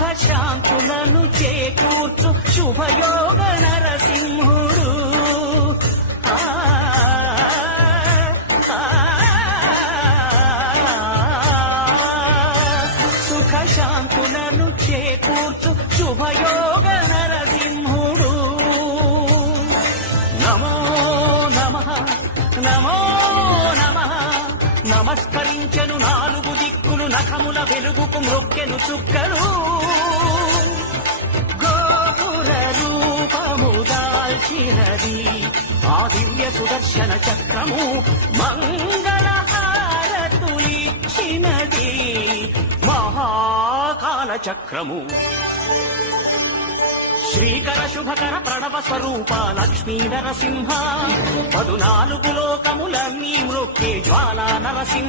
సుఖ శాంతులను చేకూర్చు శుభయోగ నరసింహుడు. సుఖ శాంతులను చేకూర్చు శుభయోగ నరసింహుడు. నమో నమః నమో నమః. నమస్కరించెను నాలుగు దిక్కులు, నఖముల వెలుగుకు మ్రొక్కెను చుక్కలు. గోపుర రూపము దాల్చినది ఆ దివ్య సుదర్శన చక్రము, మంగళహారతులిచ్చినది మహాకాల చక్రము. శ్రీకర శుభకర ప్రణవ స్వరూప లక్ష్మీ నరసింహ, 14 లోకములన్నీ మ్రొక్కే జ్వాలా నరసింహ.